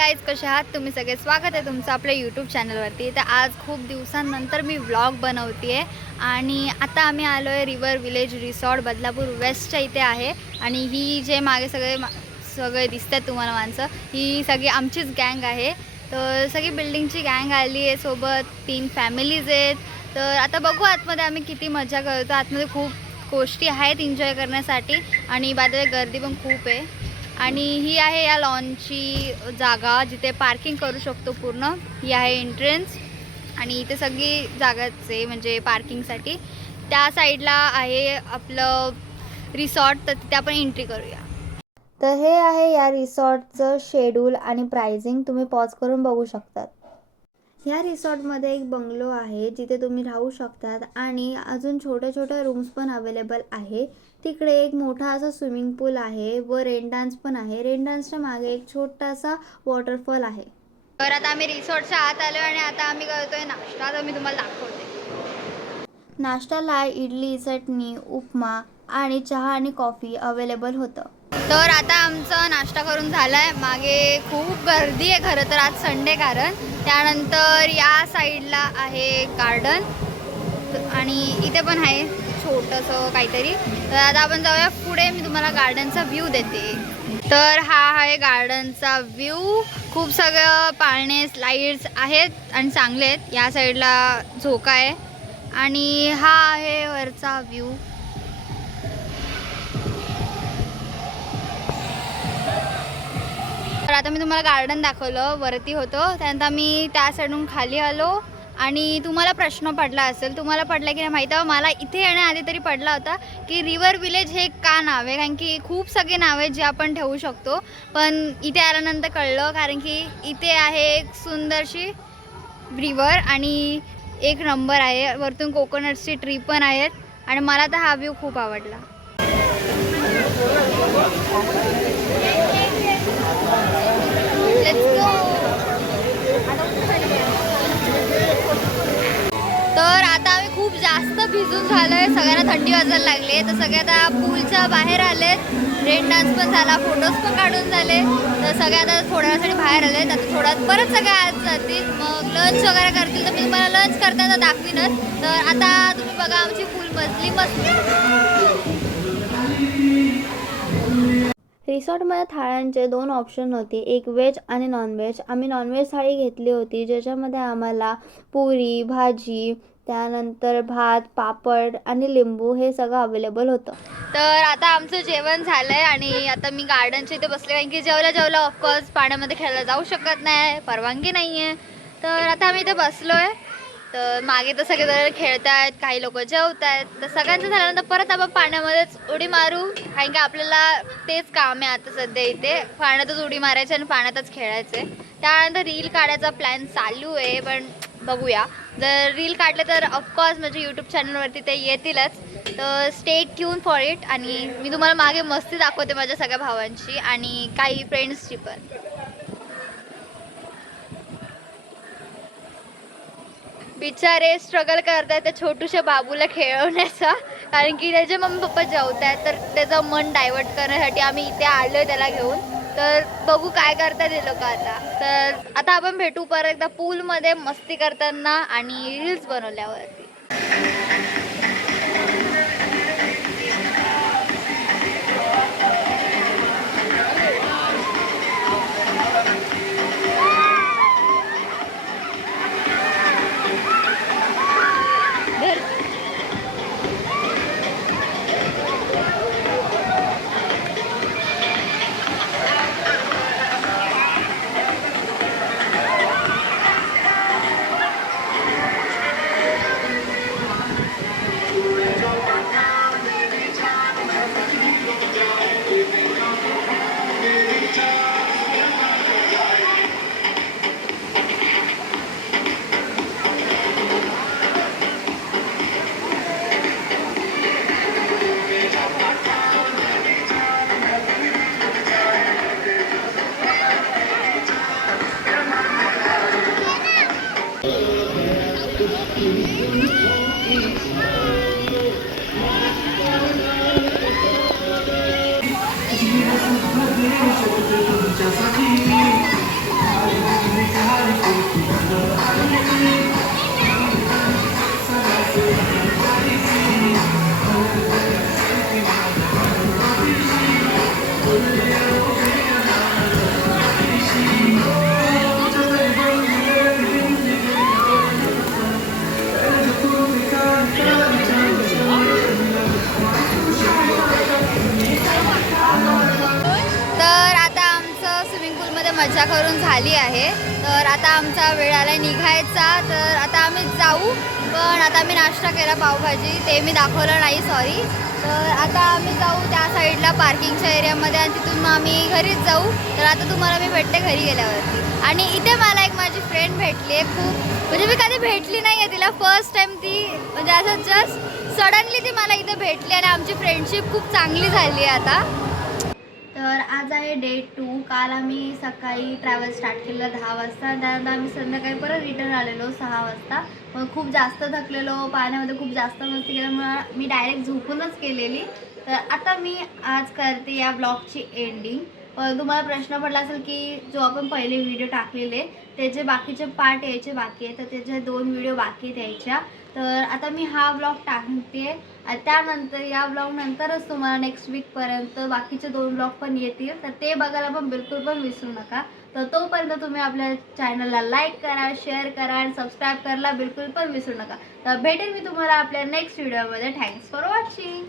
Guys, कसे आहात तुम्ही सगळे? स्वागत आहे तुमचं आपल्या यूट्यूब चॅनलवरती. तर आज खूप दिवसांनंतर मी व्लॉग बनवते आहे आणि आता आम्ही आलो आहे रिवर विलेज रिसॉर्ट बदलापूर वेस्टच्या इथे आहे. आणि ही जे मागे सगळे दिसतात तुम्हाला माणसं, ही सगळी आमचीच गँग आहे. तर सगळी बिल्डिंगची गँग आली आहे, सोबत 3 फॅमिलीज आहेत. तर आता बघू आतमध्ये आम्ही किती मजा करतो. आतमध्ये खूप गोष्टी आहेत एन्जॉय करण्यासाठी आणि बाय द वे गर्दी पण खूप आहे. आणि ही आहे या लॉनची जागा जिथे पार्किंग करू शकतो पूर्ण. ही आहे एंट्रन्स आणि इथे सगळी जागाच आहे म्हणजे पार्किंगसाठी. त्या साईडला आहे आपलं रिसॉर्ट, तर तिथे आपण एंट्री करूया. तर हे आहे या रिसॉर्टचं शेड्यूल आणि प्राइसिंग, तुम्ही पॉज करून बघू शकतात. ह्या रिसॉर्टमध्ये एक बंगलो आहे जिथे तुम्ही राहू शकतात आणि अजून छोट्या छोट्या रूम्स पण अवेलेबल आहे. तिकडे एक मोठा असा स्विमिंग पूल आहे व रेन डान्स पण आहे. रेन डान्सच्या मागे एक छोटासा वॉटरफॉल आहे. तर आता आम्ही रिसॉर्टच्या आत आलो आणि आता आम्ही करतोय नाश्ता. तर मी तुम्हाला दाखवते. नाश्त्याला इडली, चटणी, उपमा आणि चहा आणि कॉफी अवेलेबल होतं. तर आता आमचा नाश्ता करून झाला आहे. मागे खूप गर्दी आहे खरं तर, आज संडे कारण. त्यानंतर या साईडला आहे गार्डन आणि इथे पण आहे छोटंसं काहीतरी. तर आता आपण जाऊया पुढे, मी तुम्हाला गार्डनचा व्ह्यू देते. तर हा आहे गार्डनचा व्ह्यू. खूप सगळं पाळणे स्लाइड्स आहेत आणि चांगले आहेत. या साईडला झोका आहे आणि हा आहे वरचा व्ह्यू. तर आता मी तुम्हाला गार्डन दाखवलं, वरती होतं. त्यानंतर आम्ही त्या साईडून खाली आलो आणि तुम्हाला प्रश्न पडला असेल, तुम्हाला पडला की नाही माहीत आहे, मला इथे येण्याआधी तरी पडला होता की रिवर विलेज हे का नाव आहे. कारण की खूप सगळे नाव आहेत जे आपण ठेवू शकतो, पण इथे आल्यानंतर कळलं कारण की इथे आहे एक सुंदरशी रिवर आणि एक नंबर आहे. वरतून कोकोनटची ट्री पण आहेत आणि मला तर हा व्ह्यू खूप आवडला. तर आता आम्ही खूप जास्त भिजून झालो आहे, सगळ्यांना थंडी वाजायला लागली आहे. तर सगळे आता पूलच्या बाहेर आलेत. रेन डान्स पण झाला, फोटोज पण काढून झाले. तर सगळे आता थोड्या वेळासाठी बाहेर आलेत. आता थोड्यात परत सगळे आत जातील, मग लंच वगैरे करतील. तर मी तुम्हाला लंच करताना दाखवीनच. तर आता तुम्ही बघा आमची पूल मजली मस्त. रिसॉर्टमध्ये थाळ्यांचे 2 ऑप्शन होते, एक व्हेज आणि नॉनव्हेज. आम्ही नॉनव्हेज थाळी घेतली होती ज्याच्यामध्ये आम्हाला पुरी, भाजी, त्यानंतर भात, पापड आणि लिंबू हे सगळं अवेलेबल होतं. तर आता आमचं जेवण झालं आहे आणि आता मी गार्डनच्या इथे बसले कारण की जेवल्या ऑफकोर्स पाण्यामध्ये खेळायला जाऊ शकत नाही, परवानगी नाही आहे. तर आता आम्ही इथे बसलो आहे. तर मागे तर सगळेजण खेळत आहेत, काही लोक जेवत आहेत. तर सगळ्यांचं झाल्यानंतर परत आपण पाण्यामध्येच उडी मारू कारण की आपल्याला तेच काम आहे आता सध्या इथे. पाण्यातच उडी मारायची आणि पाण्यातच खेळायचे. त्यानंतर रील काढायचा प्लॅन चालू आहे, पण बघूया. जर रील काढले तर ऑफकोर्स माझ्या यूट्यूब चॅनलवरती ते येतीलच. तर स्टे ट्यून फॉर इट. आणि मी तुम्हाला मागे मस्ती दाखवते माझ्या सगळ्या भावांची आणि काही फ्रेंड्सची पण. बिचारे स्ट्रगल करतायत त्या छोटूशा बाबूला खेळवण्याचा, कारण की त्याचे मम्मी पप्पा जेवत आहेत. तर त्याचं मन डायवर्ट करण्यासाठी आम्ही इथे आलो आहे त्याला घेऊन. तर बघू काय करतात हे लोक आता. तर आता आपण भेटू परत एकदा पूलमध्ये मस्ती करताना आणि रील्स बनवल्यावरती. मजा करून झाली आहे. तर आता आमचा वेळ आला निघायचा. तर आता आम्ही जाऊ. पण आता आम्ही नाश्ता केला पावभाजी, ते मी दाखवलं नाही, सॉरी. तर आता आम्ही जाऊ त्या साईडला पार्किंगच्या एरियामध्ये आणि तिथून मग आम्ही घरीच जाऊ. तर आता तुम्हाला मी भेटते घरी गेल्यावरती. आणि इथे मला एक माझी फ्रेंड भेटली आहे. खूप म्हणजे मी कधी भेटली नाही आहे तिला, फर्स्ट टाईम ती म्हणजे असं जस्ट सडनली ती मला इथे भेटली आणि आमची फ्रेंडशिप खूप चांगली झाली आहे आता. तर आज आहे डे 2. काल आम्ही सकाळी ट्रॅव्हल स्टार्ट केलं 10 वाजता. त्यानंतर आम्ही संध्याकाळी परत रिटर्न आलेलो 6 वाजता. मग खूप जास्त थकलेलो, पाण्यामध्ये खूप जास्त मस्ती केल्यामुळे मी डायरेक्ट झोपूनच केलेली. तर आता मी आज करते या ब्लॉगची एंडिंग. तुम्हाला प्रश्न पडला असेल की जो आपण पहिले व्हिडिओ टाकलेले त्याचे बाकीचे पार्ट यायचे बाकी आहे, तर त्याचे 2 व्हिडिओ बाकी आहेत यायच्या. तर आता मी हा ब्लॉग टाकते. त्यानंतर या ब्लॉग नंतरच तुम्हाला नेक्स्ट वीकपर्यंत बाकीचे 2 ब्लॉग पण येतील. तर ते बघायला पण बिलकुल पण विसरू नका. तर तोपर्यंत तुम्ही आपल्या चॅनलला लाईक करा, शेअर करा आणि सबस्क्राईब करायला बिलकुल पण विसरू नका. तर भेटेन मी तुम्हाला आपल्या नेक्स्ट व्हिडिओमध्ये. Thanks for watching.